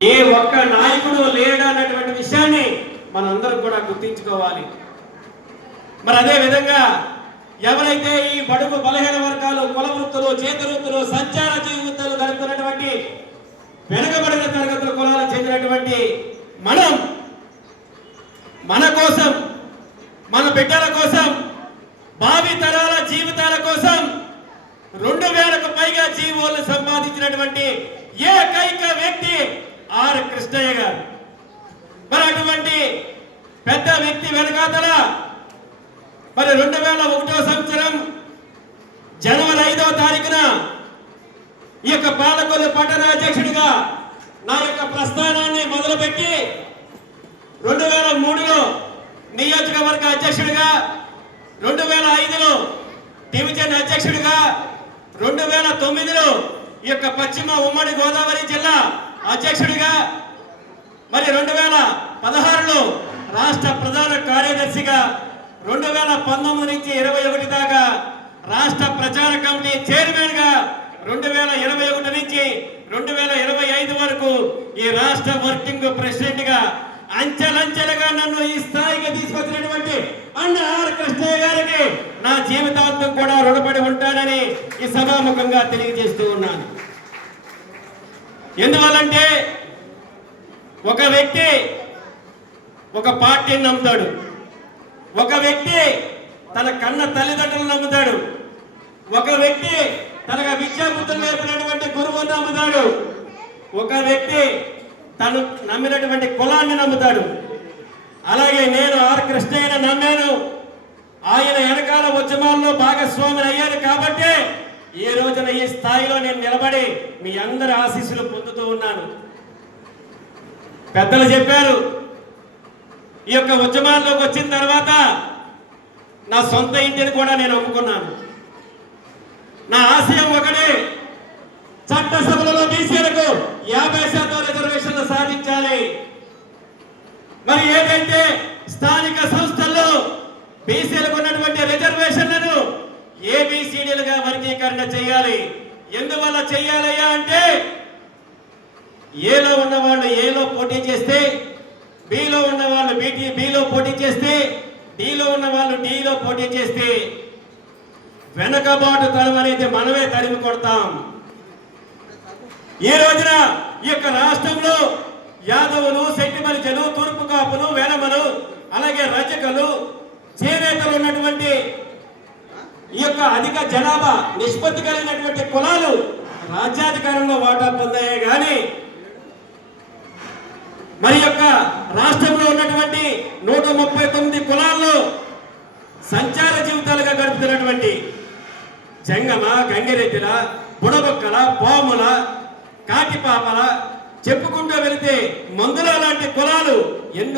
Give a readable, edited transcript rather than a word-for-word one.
ఏ ఒక్క నాయకుడు లేడన్నటువంటి విషయాన్ని మనందరం కూడా గుర్తించుకోవాలి. మరి అదే విధంగా ఎవరైతే ఈ బడుగు బలహీన వర్గాలు, కుల వృత్తులు, చేతి వృత్తులు, సంచార జీవితాలు గడుపుతున్నటువంటి వెనుకబడిన తరగతుల కులాలకు చెందినటువంటి మనం మన కోసం, మన బిడ్డల కోసం, భావి తరాల జీవితాల కోసం 2000కు పైగా జీవోలు సంపాదించినటువంటి ఏకైక వ్యక్తి ఆర్ కృష్ణయ్య గారు. మరి అటువంటి పెద్ద వ్యక్తి వెనకాతల మరి 2001వ సంవత్సరం జనవరి 5వ తారీఖున ఈ యొక్క పాలకొల్లు పట్టణ అధ్యక్షుడిగా నా యొక్క ప్రస్థానాన్ని మొదలుపెట్టి 2003లో నియోజకవర్గ అధ్యక్షుడిగా, 2005లో డివిజన్ అధ్యక్షుడిగా, 2009లో ఈ యొక్క పశ్చిమ ఉమ్మడి గోదావరి జిల్లా అధ్యక్షుడిగా, మరి 2016లో రాష్ట్ర ప్రధాన కార్యదర్శిగా, 2019 నుంచి 21 దాకా రాష్ట్ర ప్రచార కమిటీ చైర్మన్ గా, 2021 నుంచి 2025 వరకు ఈ రాష్ట్ర వర్కింగ్ ప్రెసిడెంట్ గా అంచెలంచెలుగా నన్ను ఈ స్థాయికి తీసుకొచ్చినటువంటి అన్న ఆర్ కృష్ణయ్య గారికి నా జీవితాంతం కూడా రుణపడి ఉంటానని ఈ సభాముఖంగా తెలియజేస్తూ ఉన్నాను. ఎందువల్లంటే ఒక వ్యక్తి ఒక పార్టీని నమ్ముతాడు, ఒక వ్యక్తి తన కన్న తల్లిదండ్రులను నమ్ముతాడు, ఒక వ్యక్తి తనగా విద్యాబుద్ధులు నేర్పినటువంటి గురువుని నమ్ముతాడు, ఒక వ్యక్తి తను నమ్మినటువంటి కులాన్ని నమ్ముతాడు. అలాగే నేను ఆర్ కృష్ణయ్యను నమ్మాను. ఆయన వెనకాల ఉద్యమాల్లో భాగస్వామిని అయ్యాను కాబట్టి ఈ రోజున ఈ స్థాయిలో నేను నిలబడి మీ అందరి ఆశీస్సులు పొందుతూ ఉన్నాను. పెద్దలు చెప్పారు, ఈ యొక్క ఉద్యమాల్లోకి వచ్చిన తర్వాత నా సొంత ఇంటిని కూడా నేను అమ్ముకున్నాను. నా ఆశయం ఒకటే, చట్టసభలలో బీసీలకు 50% రిజర్వేషన్లు సాధించాలి. మరి ఏదైతే స్థానిక సంస్థల్లో బీసీలకు ఉన్నటువంటి రిజర్వేషన్లను ఏబిసిడీలుగా వర్గీకరణ చేయాలి. ఎందువల్ల చేయాలయ్యా అంటే, ఏలో ఉన్న వాళ్ళు ఏలో పోటీ చేస్తే, బిలో ఉన్న వాళ్ళు బిలో పోటీ చేస్తే, డిలో ఉన్న వాళ్ళు డిలో పోటీ చేస్తే వెనకబాటు తరం అనేది మనమే తరిమి కొడతాం. ఈ రోజున ఈ యొక్క రాష్ట్రంలో యాదవులు, శెట్టిమరిచలు, తూర్పు కాపులు, వెనమలు, అలాగే రజకులు, చేనేతలు ఉన్నటువంటి ఈ యొక్క అధిక జనాభా నిష్పత్తి కలిగినటువంటి కులాలు రాజ్యాధికారంలో వాటా పొందాయే కానీ మరి యొక్క రాష్ట్రంలో ఉన్నటువంటి 139 కులాల్లో సంచార జీవితాలుగా గడుపుతున్నటువంటి జంగమ, గంగిరెద్దుల, బుడబొక్కల, పాముల, కాటిపాపల చెప్పుకుంటూ వెళితే మందుల లాంటి కులాలు ఎన్నో